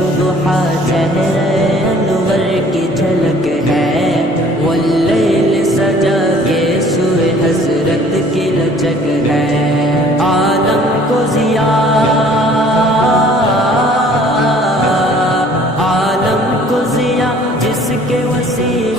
صبح چہرے انور کی جھلک ہے، واللیل سجا کے سوئے حسرت کی لچک ہے، عالم کو ضیا عالم کو ضیا جس کے وسیلے